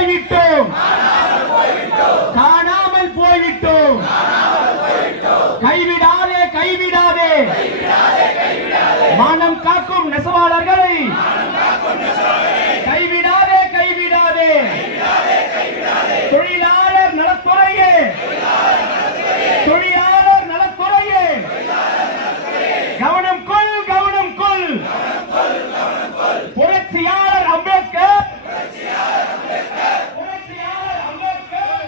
போய்விட்டோம், காணாமல் போய்விட்டோம். கைவிடாதே கைவிடாதே மானம் காக்கும் நெசவாளர்களை, கைவிடாதே கைவிடாதே தொழிலாளர் நலத்துறையே, தொழிலாளர் நலத்துறையே கவனம் கொள், கவனம் கொள். புரட்சியாளர் அம்பேத்கர், புரட்சியாளர் அம்பேத்கர்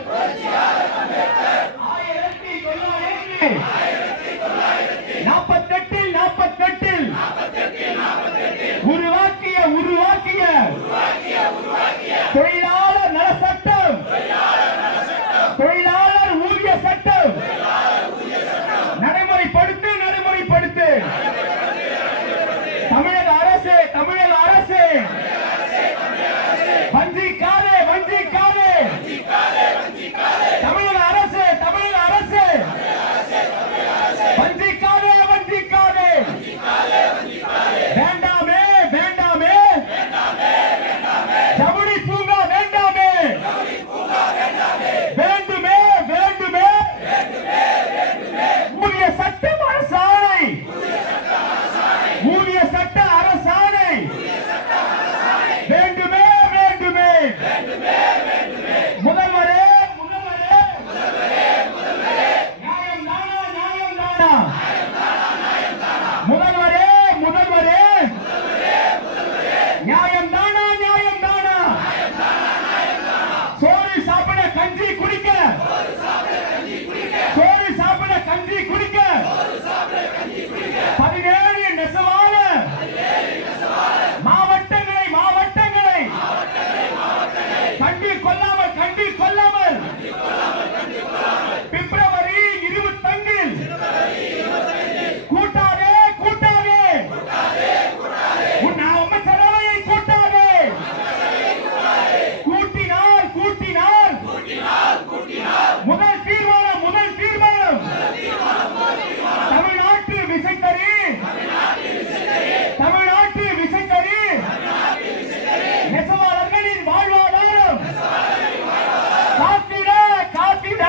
1948 உருவாக்கிய தொழிலாளர் நல சட்டம், தொழிலாளர் ஊதிய சட்டம் நடைமுறைப்படுத்து, நடைமுறைப்படுத்து. தமிழக அரசு, தமிழக அரசு வஞ்சிக்காதே, வஞ்சிக்காதே. தமிழக அரசு, தமிழக அரசு வஞ்சிக்காதே, வஞ்சிக்காதே. வேண்டாமே, வேண்டாமே ஜவுளி பூங்கா, வேண்டாமே. வேண்டுமே, வேண்டுமே ஊதிய சட்டம் அரசாணை, ஊதிய சட்ட அரசாணை வேண்டுமே, வேண்டுமே. முதல்வரே, முதல்வரே நியாயம் தானா, நியாயம் தானா. முதல்வரே, முதல்வரே நியாயம் தானா, நியாயம் தானா. சோறு சாப்பிட கஞ்சி குடிக்க, சோறு சாப்பிட கஞ்சி குடிக்க 17 நெசவாள மாவட்டங்களை, மாவட்டங்களை கண்டில் கொள்ளாமல், கண்டில் கொள்ளாமல் பிப்ரவரி 25 கூட்டாதே, கூட்டாதே உன் அமைச்சரவையை கூட்டாதே. கூட்டினால், கூட்டினால் முதல் தீர்மானம், முதல் தீர்மானம் தமிழ்நாட்டு விசைத்தறி, தமிழ்நாட்டு விசைத்தறி நெசவாளர்களின் வாழ்வாதாரம் காத்திட, காத்திட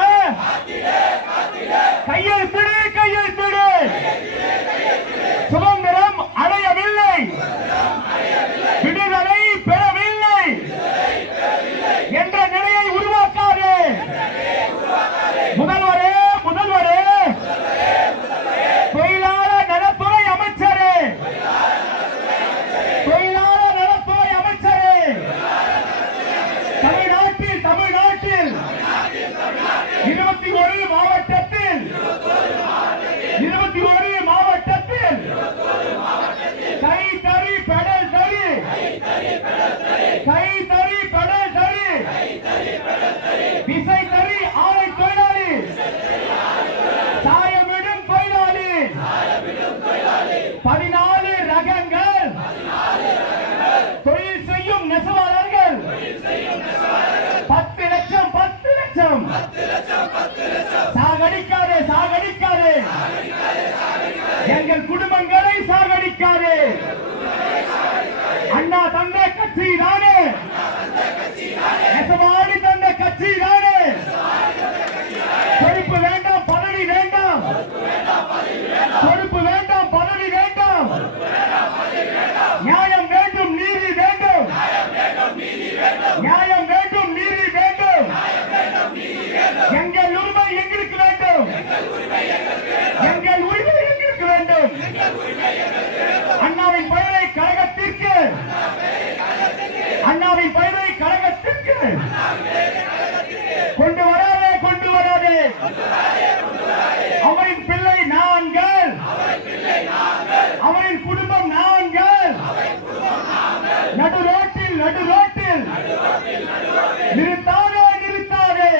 கையெழுத்திடு, கையெழுத்திடு. சுதந்திரம் அடையவில்லை, விடுதலை பெறவில்லை என்ற நிலையை உருவாக்காதே. முதல்வரே, முதல்வரே தொழிலாளர் நலத்துறை அமைச்சரே, தொழிலாளர் நலத்துறை அமைச்சரே தமிழ்நாட்டில், தமிழ்நாட்டில் 21 மாவட்டத்தில், 21 மாவட்டத்தில் கைத்தறி பெடல் தறி, கைத்தறி பெடல் தறி விசைத்தறி ஆலை தொழிலாளி, சாயமிடும் தொழிலாளி 14 ரகங்கள் தொழில் செய்யும் நெசவாளர்கள் 10 லட்சம், 10 லட்சம். சாகடிக்காதே, சாகடிக்காதே எங்கள் குடும்பங்களை சாகடிக்காதே. அண்ணா தந்த கட்சி தானே, நெசவாளி தந்த கட்சி தானே. பொறுப்பு வேண்டாம், பதவி வேண்டாம், பொறுப்பு வேண்டாம், பதவி வேண்டாம். நியாயம் வேண்டும், நீதி வேண்டும், நியாயம் வேண்டும், நீதி வேண்டும். எங்கள் உரிமை எங்களுக்கு வேண்டும், எங்கள் உரிமை எங்களுக்கு வேண்டும். அண்ணாவின் பெயரை கழகத்திற்கு, அண்ணாவின் பெயரை கழகத்திற்கு கொண்டு வராதே, கொண்டு வராதே. அவரின் பிள்ளை நாங்கள், அவரின் குடும்பம் நாங்கள். நடு ரோட்டில், நடு ரோட்டில் நிறுத்தாதே, நிறுத்தாதே.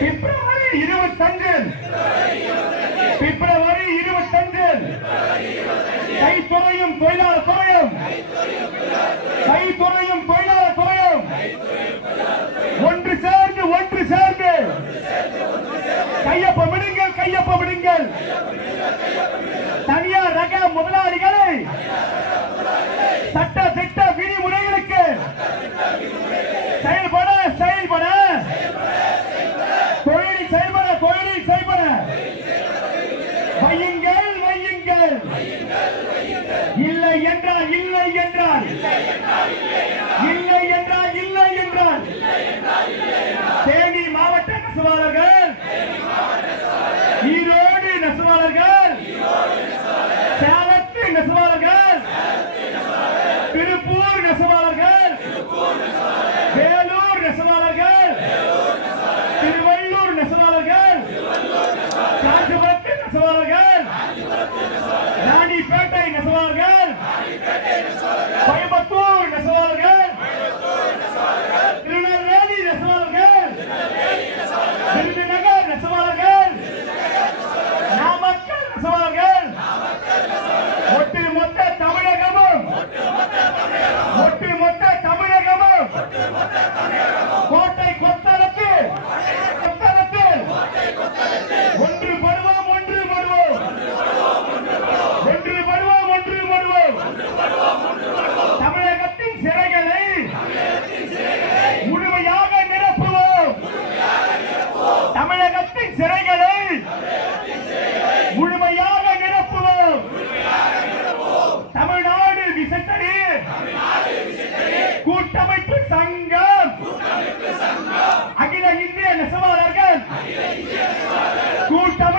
பிப்ரவரி 25, பிப்ரவரி 25 கைத்துறையும் தொழிலாளர் துறையும், கைத்துறையும் தொழிலாளர் துறையும் ஒன்று சேர்ந்து, ஒன்று சேர்ந்து கையொப்பமிடுங்கள், கையொப்பமிடுங்கள். தனியார் ரக முதலாளிகளை சட்ட திட்ட விதிமுறைகளுக்கு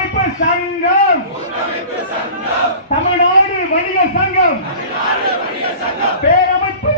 கூட்டமைப்பு சங்கம் தமிழ்நாடு வணிக சங்கம் பேரமைப்பு